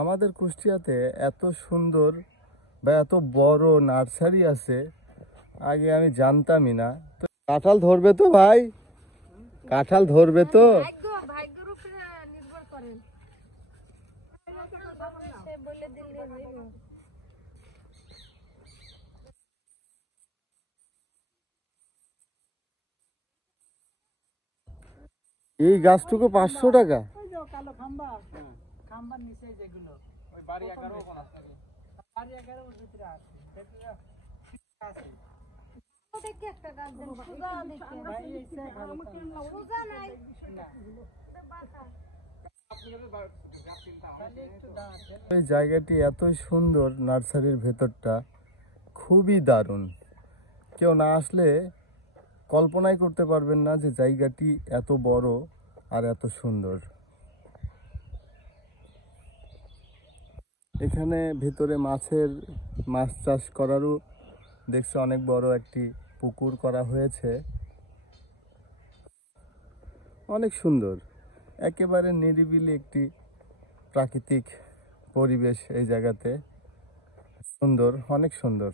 আমাদের কুষ্টিয়াতে এত সুন্দর বা এত বড় নার্সারি আছে, আগে আমি জানতামই না। তো কাঁঠাল ধরবে তো ভাই? কাঁঠাল ধরবে তো? ভাগ্যের উপরে নির্ভর করে। সে বলে দিলে হইব। এই গাছটুকু 500 টাকা? ওই যে কালো খাম্বা, খাম্বার নিচে যেগুলো ওই বাড়ি 11 কোন আছে নাকি? বাড়ি 11 ওর ভিতরে আছে। ভিতরে আছে। দেখি একটা গাছ দেন, সুজা দেখি। ভাই এইটা ভালো। সুজা নাই। না। বাঁকা। তাহলে একটু দাঁড়ান। এই জায়গাটি এতই সুন্দর, নার্সারির ভেতরটা খুবই দারুণ। কেউ না আসলে কল্পনাই করতে পারবেন না যে জায়গাটি এত বড় আর এত সুন্দর। এখানে ভেতরে মাছ চাষ করারও দেখছি অনেক বড় একটি পুকুর করা হয়েছে। অনেক সুন্দর, একেবারে নিরিবিলি একটি প্রাকৃতিক পরিবেশ এই জায়গাতে। সুন্দর, অনেক সুন্দর।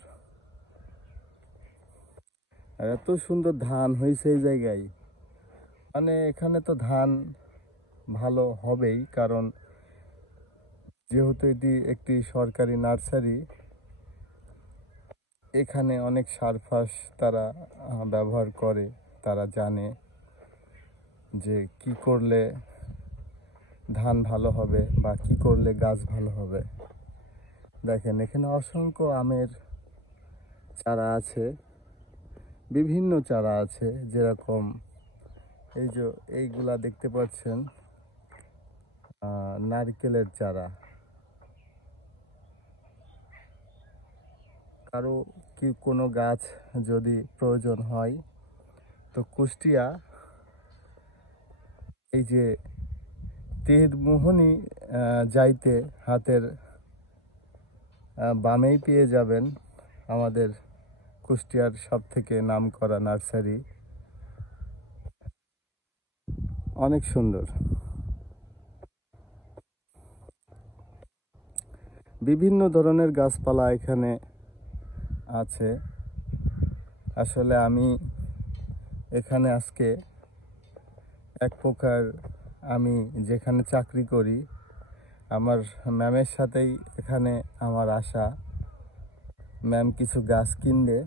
আর এত সুন্দর ধান হয়েছে এই জায়গায়, মানে এখানে তো ধান ভালো হবেই, কারণ যেহেতু এটি একটি সরকারি নার্সারি, এখানে অনেক সার ফাস তারা ব্যবহার করে। তারা জানে যে কি করলে ধান ভালো হবে বা কি করলে গাছ ভালো হবে। দেখেন এখানে অসংখ্য আমের চারা আছে, বিভিন্ন চারা আছে, যেরকম এই যে এইগুলা দেখতে পাচ্ছেন নারকেলের চারা। কারো কি কোনো গাছ যদি প্রয়োজন হয় তো কুষ্টিয়া এই যে তীরমোহনী যাইতে হাতের বামেই পেয়ে যাবেন আমাদের কুষ্টিয়ার সবথেকে নামকরা নার্সারি। অনেক সুন্দর, বিভিন্ন ধরনের গাছপালা এখানে আছে। আসলে আমি এখানে আজকে এক প্রকার, আমি যেখানে চাকরি করি আমার ম্যামের সাথেই এখানে আমার আসা। ম্যাম কিছু গাছ কিনবে,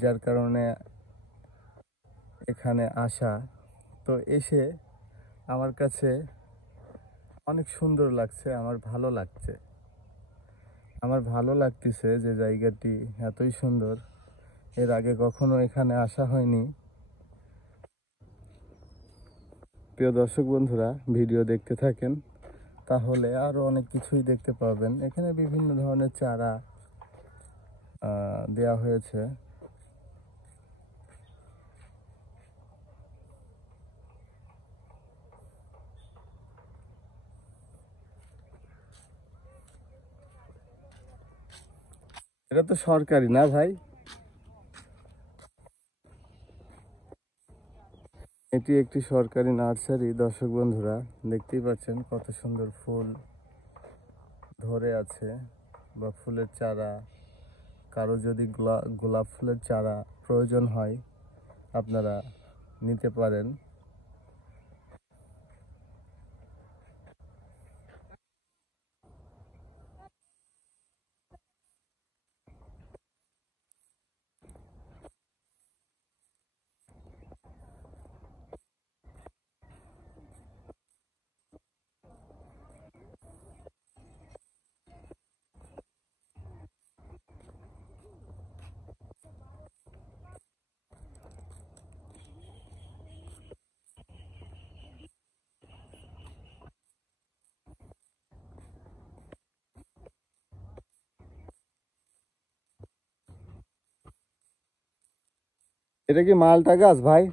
যার কারণে এখানে আসা। তো এসে আমার কাছে অনেক সুন্দর লাগছে, আমার ভালো লাগছে, আমার ভালো লাগতেছে যে জায়গাটি এতই সুন্দর। এর আগে কখনো এখানে আসা হয়নি। প্রিয় দর্শক বন্ধুরা, ভিডিও দেখতে থাকেন, তাহলে আরো অনেক কিছুই দেখতে পাবেন। এখানে বিভিন্ন ধরনের চারা দেয়া হয়েছে। এটা তো সরকারি না ভাই? এটি একটি সরকারি নার্সারি। দর্শক বন্ধুরা দেখতেই পাচ্ছেন কত সুন্দর ফুল ধরে আছে বা ফুলের চারা। কারো যদি গোলাপ ফুলের চারা প্রয়োজন হয় আপনারা নিতে পারেন। এটা কি মালটা গাছ ভাই?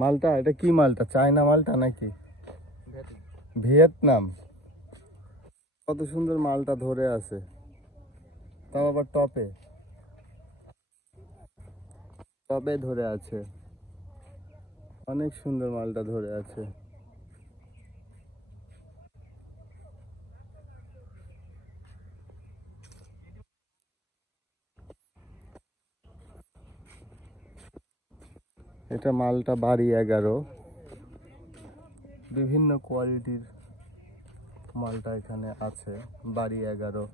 মালটা, এটা কি মালটা? চায়না মালটা নাকি ভিয়েতনাম? কত সুন্দর মালটা ধরে আছে, তাও আবার টপে টবে ধরে আছে। অনেক সুন্দর মালটা ধরে আছে। এটা মালটা বাড়ি 11, বিভিন্ন কোয়ালিটির মালটা এখানে আছে। বাড়ি 11